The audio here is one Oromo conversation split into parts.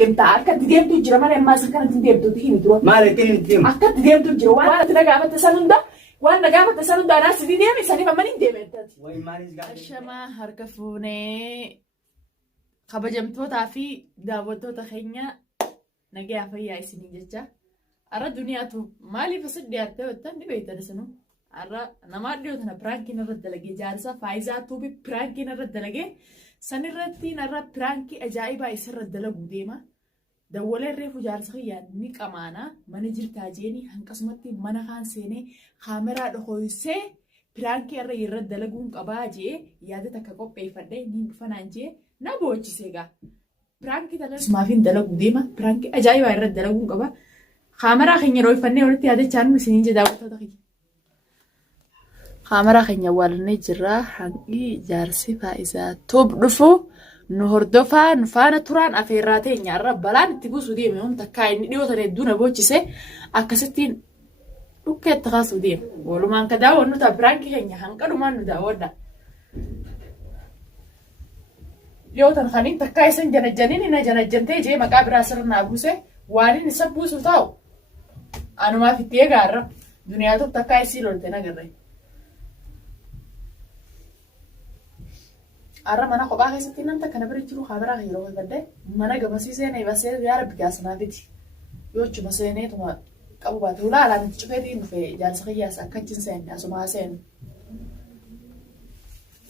أنت أكيد ديم تجرا ما لما سكنت ديم تدين تروح ما لكن ديم أكيد ديم تجرا وأنا تلاقي تسلم ده وأنا قامت تسلم ده ناس دي ديم يسني ما نديم أنت وين ما نزقع الشما هركفوني خبجمتوتا في داوتوتا خينيا نجا فيا سنين جتا أرى الدنيا تو مالي فسد ديارته وتن بيت رسنو أرى أنا ما أدري وتنا برانكي نرد لقي جالسة فايزة تو برانكي نرد لقي سنردتي نرى برانكي أجايبا يسر رد لقو ديما دولة الريفو جالسة يعني نيك أمانة منجر تاجيني هنقسمتي من خان سيني خامرة دخويسة برانكي أرى يرد لقون قباجي يادة تكاكو بيفرده نيك فنانجي نابوچي سيغا برانكي تلا اسما فين دلقو ديما برانكي أجايبا يرد لقون قبا خامرة خيني روي فني ولتي هذا چانو سنين جداوتا دخي خامرة خيني والني جرا حنقي جارسي فائزة توب رفو نهردفا نفانا تران أفيراتي نيارا بلان تبوسو ديما يوم تكاين ديوتا ندونا بوچي سي أكستين اوكي تغاسو ديما ولو مان كداو نوتا برانكي خيني هنقلو ما نداودا يوتن خانين تكايسن جنجنين إن جنجنتي جي مقابر أسرنا أبوسه وانين نسبوسو تاو أنا ما في تيجا عرب دنيا تو تكايسي لولتنا قرري عرب أنا قباقي ستين أنت كنا بريجلو خبرا غيرو بدي منا قبسي سيني بس يا رب جاسنا فيدي يوتش مسيني توما كابو باتولا على نتشوفيدي في جالس خياس أكتشن سين أسمع سين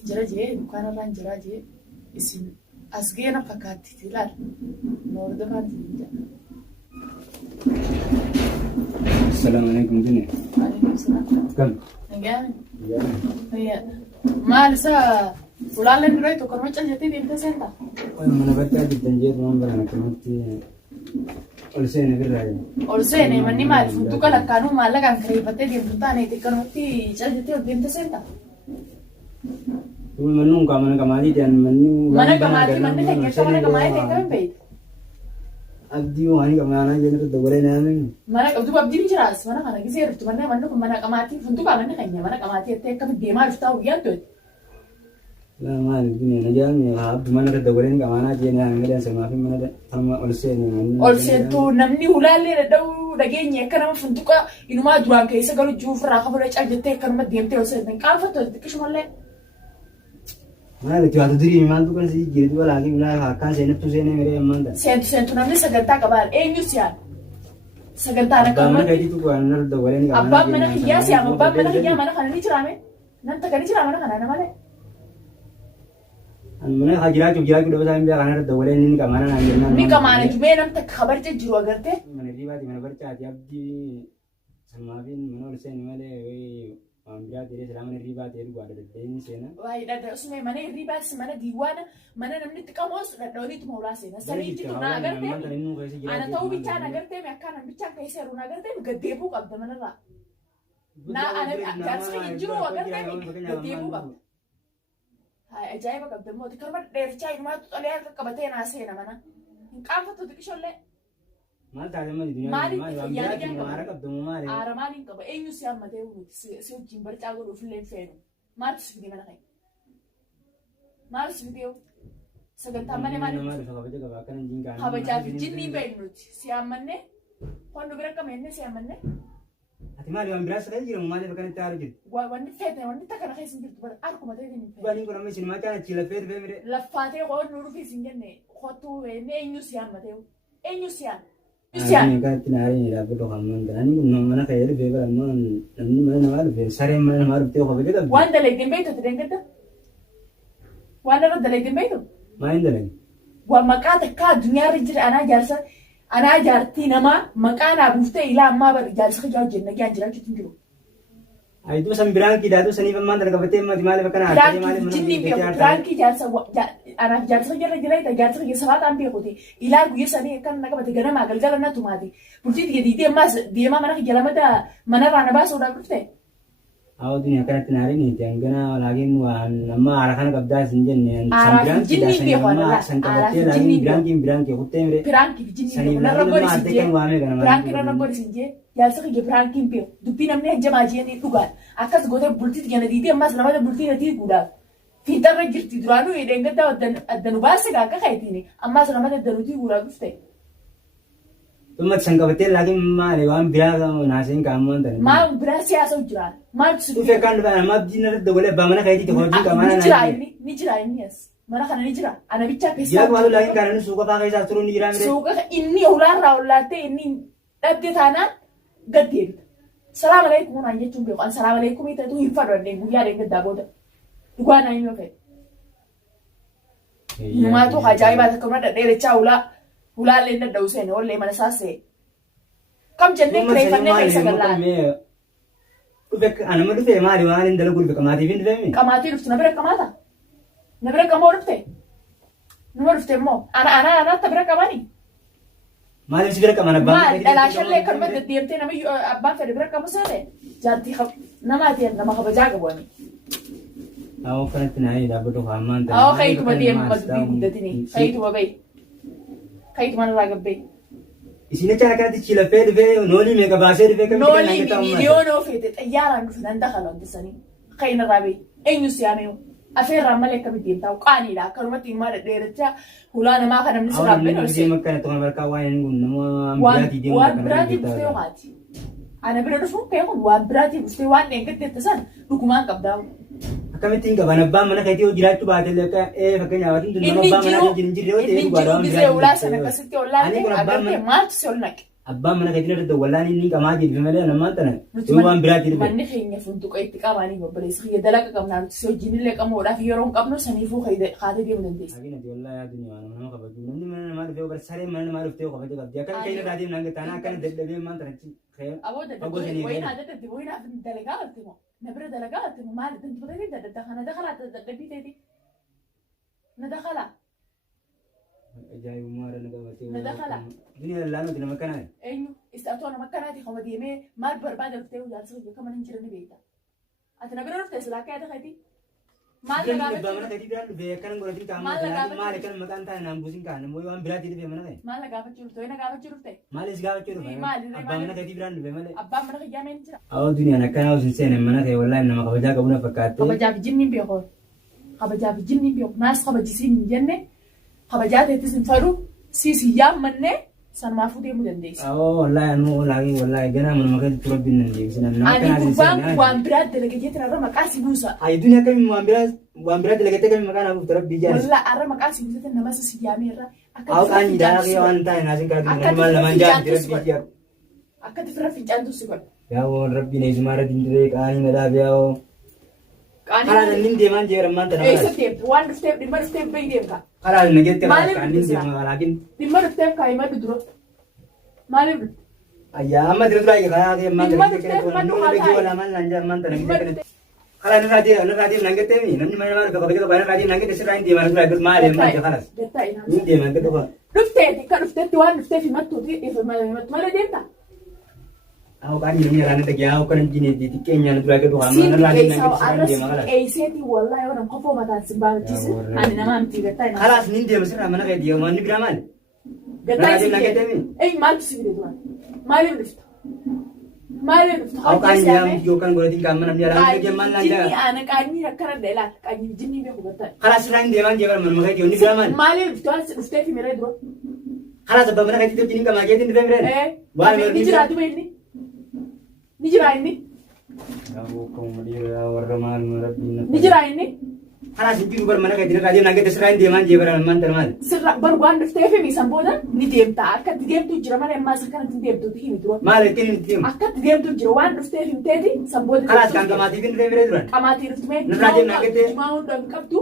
جراجي كان ران جراجي isin asgeena fakkaatti ilaal noordafaan tinja السلام عليكم جنة عليكم السلام كم نجان هي ما لسه ولا لين رأيتو كرمة جتي دي انت سنتا أنا بتأكد التنجيد ما أنا كمان أولسين أولسين مني ما الفندق كلا كانوا ما لقى عن كريبتي دي انت تاني تكرمة جتي دي انت سنتا منو كمان كمالي dan منو mana kemari mana kayaknya mana kemari kayaknya baik abdi wani kemana aja nih tuh boleh nanya mana abdi abdi ini jelas mana kan lagi sih itu mana kemari untuk mana kayaknya mana kemari itu kan dia mah harus tahu ya tuh lah mal ini aja nih abdi mana tuh boleh kemana aja nih angin sama film mana sama olsen tuh namni ulali ada dagingnya kan nama untuk ini mah dua kayak segala jufra kamu udah aja teh kan mah diam teh olsen kan foto itu kisah ما له جواد دري ما أنتو كان سيجي جريت ولا لكن لا كان سينب تو سينه مري أمان ده سنتو نامي سجلتا كبار نيوسيا سجلتا أنا كمان أبا كذي تو كان نرد دولين كمان أبا من خيا سيا أبا من خيا ما أنا خلني ترامي ننت كني ترامي أنا خلنا ماله أنا خجلا كده بس أنا بيا كان نرد دولين إني كمان أنا عندنا مي كمان جبنا نمت خبر تجروا قرته من الريبات من برجع أبدي سماعين من أول سنة ماله أمبيا تري سلام من الريبات يلو بعد الدين سنة واي ده اسمه من الريبات من ديوانا من نمني تكاموس دوري تمولا سنة سريج ترونا قرته أنا تو بيجانا قرته مكان بيجان كيسة رونا قرته مقديبو قبض من الرا نا أنا جالس يجروا قرته مقديبو قبض هاي أجايب قبض مو تكرم درجة ما تطلع كبتين عسينا منا كم فتو تكشون له ما تعلم ما الدنيا ما أمبيا ما ركب دم ما له أرماني كبا أيو سيام ما تيو سيو جيمبر تاعو رفلين فينو ما تسفيدي منا هاي ما تسفيديو سكان تامني ما ما له فكرة كذا كان جين كان خبجة في جنني بينوت سيام منه كون نبرة كمان سيام منه هتي ما له أمبيا سكان جيرو ما له فكرة تعرف واني فاتة واني تكنا خيسين جرت بر أركو ما تيجي نفهم بانين كنا ماشيين ما كان تشيل فير فير لفاتة قول نورو في سينجنة خطو نه أيو سيام ما تيو أيو سيام أنا كنت ناري لا بدو خمن تاني من خير بيبر أما نمني ما نمار بير ساري ما نمار بتيو خبر كده وان ده لقيم بيتو تدين كده وان رد لقيم بيتو ما عندنا ومكانك كا دنيا رجل أنا جارتي نما مكان أبوفته إلى ما برجالس خجاو جنة كي أنجلا كتنجرو أيدو سامبران كده تو سني فما ترى كبتة ما دماغه بكرة هاتي ماله من جنني بيو بران كي جالس أنا جالس خجاو رجلا إذا جالس خجاو سبات أم بيو كتي إلى كوي سني كان نكبت جنا ما قال جالنا توماتي بقولي دي ما منا خجاو متى منا رانا باس ولا بقولته أو دنيا كانت ناري نيجي عندنا ولكن ولما عرفنا قبضة سنجن سامبران كده سني ما سنكبتة لكن بران كي خدته مري بران كي جنني بيو نربوري سنجي بران كي نربوري سنجي جالس خجاو بران كي بيو دبي نمني جماعي ني توغان أكاس غوته بولتي تجينا دي ما سلامة بولتي نتي غودا في ترى جرتي درانو يدين قد أدنو باسك أكا خايتيني أما سلامة أدنو تي غودا بفتة ثم تسنقفتين لكن ما لي وان بلا ناسين كمان تاني ما برا سياسة وجرا ما تسوي وفي كان بقى ما بدينا رد ولا بمنا كايتي تخرجين كمان نجرا يس ما أنا نجرا أنا بيتشا بس يا قالوا لكن كانوا سوق باقي ساترون يرام سوق إني أولاد إني أبدي ثانا قدير السلام عليكم أنا جيتم بيقول السلام عليكم إنت تو يفرر لي بيا رينج دابودا يقول أنا ينو كي ما تو حاجة بعد كمان ده تشاولا ولا لين دوسين ولا ما نساسه كم جنة كريفنة كيسا قلنا أنا ما دفع ماري وانا ندلو قول بكماتي فين دفعي كماتي رفت نبرة كماتا نبرة كمو رفته نمو رفته مو أنا تبرة كماني ما لبس برا كمان أبا ما العشان ليه كلمة ديمتين نمي أبا في برا كمو سنة جاتي خب نماتي نما خب جاك بواني أو كانت نهاية دابتو خامان أو خيتو بديم بديني خيتو ببي خيتو من راقب بي إسينا كان كانت تشيل فيه دفعي نولي ميكا باسي دفعي كم نولي مليون وفيت أيارا نفسنا ندخل عند سنين خينا رابي أين يسياميو أفير رمالك بديم تاو قاني لا كرمتي ما ديرتها ولا ما كان نسرب بينه وسي مكان تكون بركا وين نقول نمو براتي دي براتي بستوي غاتي أنا برادو كيكون براتي بستوي وان نيجت تسان دوكمان كبداو kami tinggal mana bam mana kayak itu jirat tu batal leka fakanya awak tu nama bam mana jinjir lewat itu baru bisa ulas sana kasih ulas ni agar ke mat seolnak abba mana kayak itu tu walani ni kama jadi family nama tanah tu wan berat itu mana kayaknya untuk itu kamani ngobrol sih dalam kekamnan sio jinil leka mau dah fiorong kapno sanifu kade dia mendes lagi nanti wallah ya dunia nama kabaju nanti mana mana dia bersari mana mana dia kabaju dia kan kayak tadi nang tanah kan dia mana tanah kayak abo dah وين هذا تدي وين في الدلقات تمو نبرة دلقات تمو ما انت بدي تدخل دخلت تدبي تدي ندخلها جاي ومارا نقابتي ندخلها الدنيا اللي انا مكانها ايوه استاتونا مكاناتي خمديمه ما برباد الفتو جالس كمان نجرني بيتا اتنبرر تسلا كده خدي ما لقابت بامنا كده ده بيكان غورتي كام ما لكن مكان ثاني نامبوسين كان مو يوم بلاد دي بمنا ما لقابت شرطه انا قابت شرطه ما ليش قابت شرطه بامنا كده براند بمنا ابا من خيامين جرا او دنيا انا كان اوسن سنه منا كده والله انما خبجا قبنا فكات خبجا بجنين بيقول خبجا بجنين بيقول ناس خبجي سين جنة خبجا تيسن فرو سيسي يام منه سان ما فودي مدنديس والله انه والله جنا من مكان تربين ندي سنه انا كان وان براد دلقيت را مقاسي موسى اي دنيا كم وان براد دلقيت كم مكان ابو تربي جالس والله ارى مقاسي موسى انما سيامي را او كان داغي وان تاي نازن كاد ما لما جاب تربي جاب اكد فرا في جاندو سيكون يا ربي نيزمار دندري كاني ندا بياو خلاص نندي مان جير مان تنا اي ستيب وان ستيب دي مر ستيب بيديم كا خلاص نجيت كان نندي لكن دي مر ستيب كاي ما بدرو ما لي ايا ما درو راي خلاص ما درو كده نو بيجي ولا مان لانجر مان تنا خلاص نراجي نانجت تيمي نمني ما ما بقى بقى نراجي نانجت سراين دي ما راي ما لي ما خلاص نندي ما كده رفتي كان وان رفتي في متو دي في ما لي ديتا أو كان يمين أنا تجي أو كان جيني دي تكيني أنا تلاقي دوها ما أنا لاقي نانجت سراين دي ما خلاص أي سيدي والله وأنا مخفو ما تنسبان جيس أنا نما أمتي بتاعي خلاص نندي بس أنا ما نقدر ما نبي رمان بتاعي أي ما تسيبني دوان ما لي رفت ما لي رفت أو كان يوم يو كان قولي كم من أمي رمان تجي ما لانجا جيني أنا كأني ركنا ديلا كأني جيني بيهو بتاعي خلاص سراين دي ما جيبر من مغادي ونبي رمان ما لي رفت أنا رفتي في مرة درو خلاص أبغى من هذي تجيني كم أجي تندي بمرة إيه نيجي راتو بيني نيجي رايني أبو كم مدير أو رمان مربينا نيجي رايني خلاص نجي نبر من هذي نراجي نانجت سراين دي ما جيبر من ترمان سر برغوان رفتي في ميسامبودا نديم تا أكاد ديم تو جرا ما لما سكان تديم تو تيجي درو ما لكن نديم أكاد ديم تو جرا وان رفتي في متدي سامبودا خلاص كان كم أتي بين بمرة دران كماتي رفتي نراجي نانجت ما هو دم كابتو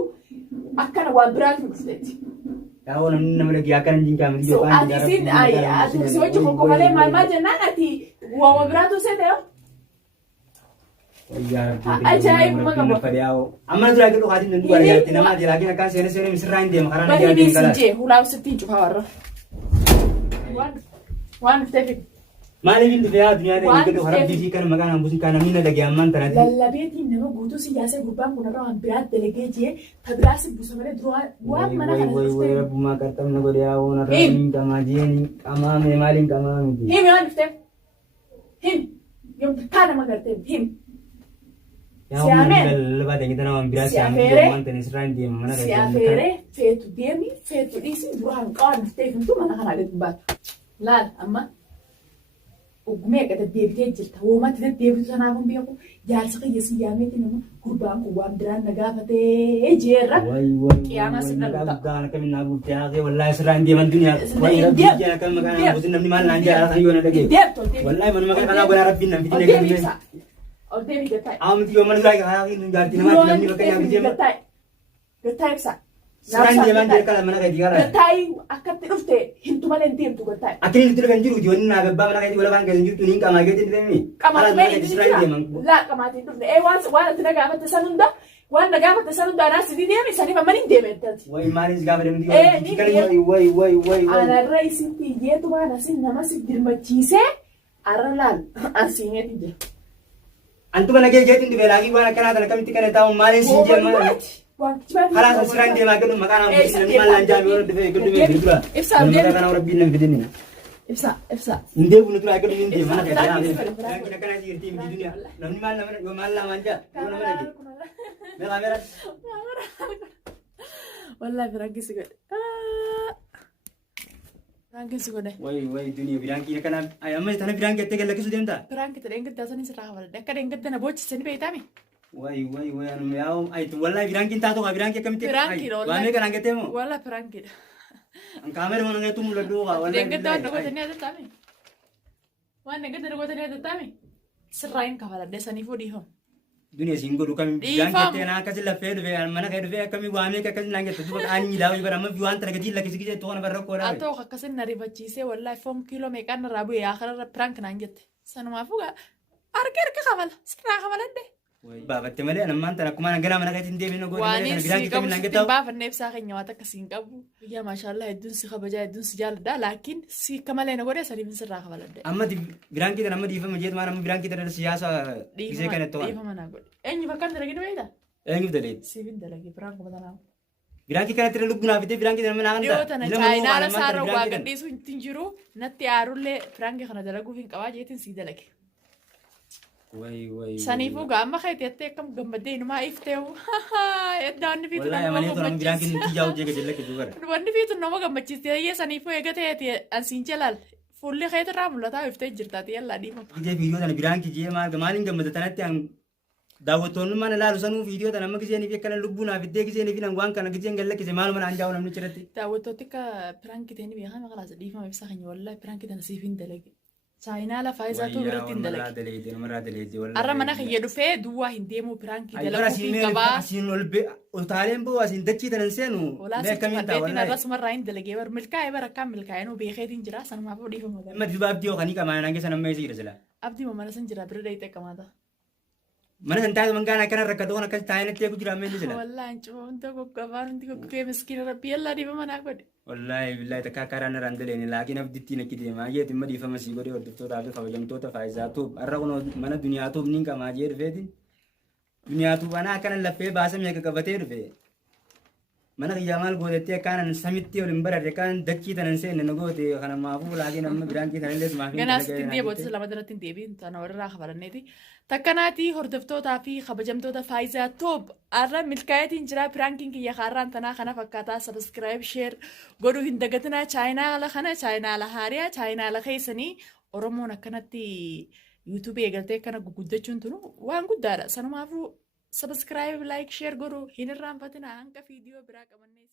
أكاد وابرات رفتي يا هو نمنا لقي أكان جين كامل so ati sin ay ati si ocho ko male mal ma jana ati wabrato seteo ajaib magabo amma dura ke lokati ndu gari yati nama di lagi nakan sene sene misrain dia makaran dia bari di bi kala sinje hulaw sitti ju hawar wan stefi mali bin dia dunia de ke harap di kan makan busin kan mina lagi amman tanadi lalla beti nama gutu si yase gurban kuna ran birat delege je tabrasi busamare droa wa mana kana woi rabu ma kartam na gode awo na ran kamajeni amame malin kamame him wan stef him yom kana magarte him Leva de kita nama biasa yang mana tenis rain dia mana kayak siafere fetu demi fetu isi bukan kawan stef itu mana kana ada tempat lal amma Ogumee qada deebitee jirta. Woomatti deddeebitu sanaaf hin beeku. Jaarsa kiyya siyaameeti nama gurbaan kun waan biraan na gaafatee jeerra. Qiyaama sirna luuta. Gaana kami naa buutee haaqee wallaahi sirraa hin deeman duniyaa. Wayi rabbii jaa kan maqaan buutin namni maal naan jaa kan yoo na dhagee. Wallaahi manuma kanaa godhaa rabbiin nan fitine gadi. Ol deebi gattaa'e. Aamti yoo mana duraa haaqee nu jaarti namaatti namni bakka nyaatu jeema. Gattaa'e ibsa. Siraan deeman jee kala mana gadi gara. Gattaa'e akkatti dhufte hintu malee hin deemtu gattaa'e. Akkin itti dhufan jiru wanni naa gabbaa mana gadi wala waan keessa jirtu niin qamaa geetti dhufeemi. Qamaatuma hin dhufne. Laa qamaatiin dhufne. Waan ati na gaafatte san hunda waan na gaafatte san hunda anaas ni deeme saniif amma ni deeme jettati. Wayi maalis gaafa deemti wayi. Anarra isinti iyyeetu waan asin nama si dirmachiisee arra laal ansiineeti jira. Antuma nagee geetti dhufee laagii waan akkanaa kana kamitti kana taa'u maalis hin jeema. Halas asirraan deemaa gadhu maqaan ammayyaa namni maal naan jaamee warra dhufee gadhu mee dura. Nama kana rabbiin nama fidinni. Ibsa. Indee bunu tura gadhu hin deema mana keessaa yaa'ee. Yaa'in akkana jirti miti duniyaa. Namni maal nama maal laamaan jaa. Nama nama dhage. Meeqa. Wallahi firankisi godhe. Firankisi godhe. Wayi duniyaa firankii kana amma tana firankii ettee gallakkisu deemtaa. Firankii ta'e engeddaa sanis irraa kafaladhe akka engeddaa na boochise ni beeytaami. Wayi anuma yaa'u ayitu wallahi firaankiin taatu kaa firankii akkamitti. Firankii waan meeqa naan gettee moo. Walla firankiidha. Kaamera mana ngeetu mul'adhu kaa wallahi. Engeddaa waan dhugotanii addattaami. Waan engeddaa dhugotanii addattaami. Sirraayin kafaladhe saniifuu dhiifamu. Duniyaa siin godhu kami firankii ettee naa akkasi laffee dhufee mana kee dhufee akkami waa meeqa akkasi naan gette duuba aanyi daawwi bara amma waan tana gatii lakkisi gisee toona bara rakkoo dhaabe. Atoo akkasin na rifachiisee wallahi foon kiiloo meeqaan narraa bu'ee akkanarra firank naan jette. Sanumaafuu harka kafala sirraa kafaladhe. Baafatte malee anammaan tan akkuma ganaa mana keetiin deemee godhe waan si qabu sitti baafannee ibsaa keenya waan akka siin qabu yaa maashaallah hedduun si kabajaa hedduun si jaalladha laakiin si kamalee na godhe saniif sirraa kafaladhe. Amma biraankii tan amma dhiifama jeetu maan amma biraankii tan siyaasa gisee kan itti waan. Dhiifama naa godhe. Eenyu bakka dalagii dhumeedha? Eenyuuf daleeti? Siifin dalagii biraankuma tanaa. Biraankii kanatti irra lubbuu naaf ittee biraankii tan amma naa dhiyoo tana chaayinaala saarra waa gadhiisuu hin jiru natti aarullee biraankii kana dalaguuf hin qabaa jeetiin sii dalage. Saniifuu gaama keetti akkam gammaddee inumaa ifteewu wanni fiitu nama gammachiiste wanni fiitu nama gammachiiste saniifuu eega ta'eeti ansiin jalaal fuulli keetirraa mul'ataa iftee jirtaati yallaa dhiifama. Ijee viidiyoo tana biraankii jee maaliin gammada tanatti daawwattoonni mana laalu sanuu viidiyoo tana amma giseenii fi akkana lubbuu naaf iddee giseenii fi waan kana giseen gallakkise maaluma naan jaa'u namni jiratti. Daawwattooti akka biraankii ta'anii beekama kalaasa dhiifama ibsa keenya wallaahi biraankii tana siif hin dalage. Chaayinaala faayizaatu biratti hin dalage. Arra mana kiyya dhufee duwwaa hin deemu biraankii dalaguu hin qabaa. Asiin utaaleen boo asiin dachii tanan seenu. Olaasii maddeetiin arrasumarraa hin dalagee bar milkaa'ee bar akkaan milkaa'ee nu beekeetiin jira sanumaaf dhiifama. Amma duuba abdii yookaan qaama naan keessa namma eessa jira sila. Abdii mana san jira bira dayitee qamaata. Mana san taatu mangaan akkana rakkatoo kan akkas taa'ee natti eegu jira amma inni sila. Wallaahi cuma hunda goggabaa hundi goggee miskiina rabbii yallaa dhiifama naa godhe. Wallahi billahi takka karaan irraan daleen laakiin abdittiin akki deemaa jeetiin ma dhiifama sii godhee hordoftootaa fi kabajamtoota faayizaatuuf har'a kun mana duniyaatuuf niin qamaa jee dhufeetiin duniyaatuuf ana akkana laffee baasa meeqa qabatee dhufe mana kiyyaa maal gootettee akkaanan samitti ol hin bararre akkaan dachii tanan seenne na goote kana maafuu laakiin amma biraankii tanallee sumaaf ganaa sittiin deeboota lama daratti hin deebiin tana warraa kafalanneeti takkanaatii hordoftootaa fi kabajamtoota faayisaa toob arra milkaa'eetiin jira biraankiin kiyya kaarraan tanaa kana fakkaataa sabiskiraayib sheer godhuu hin dagatinaa chaayinaala kana chaayinaala haariyaa chaayinaala keessanii oromoon akkanatti yuutuubii eegaltee akkana guguddachuun tunu waan guddaadha sanumaafuu sabiskiraayib laayik sheer godhuu hin irraanfatinaa hanga viidiyoo biraa qabannee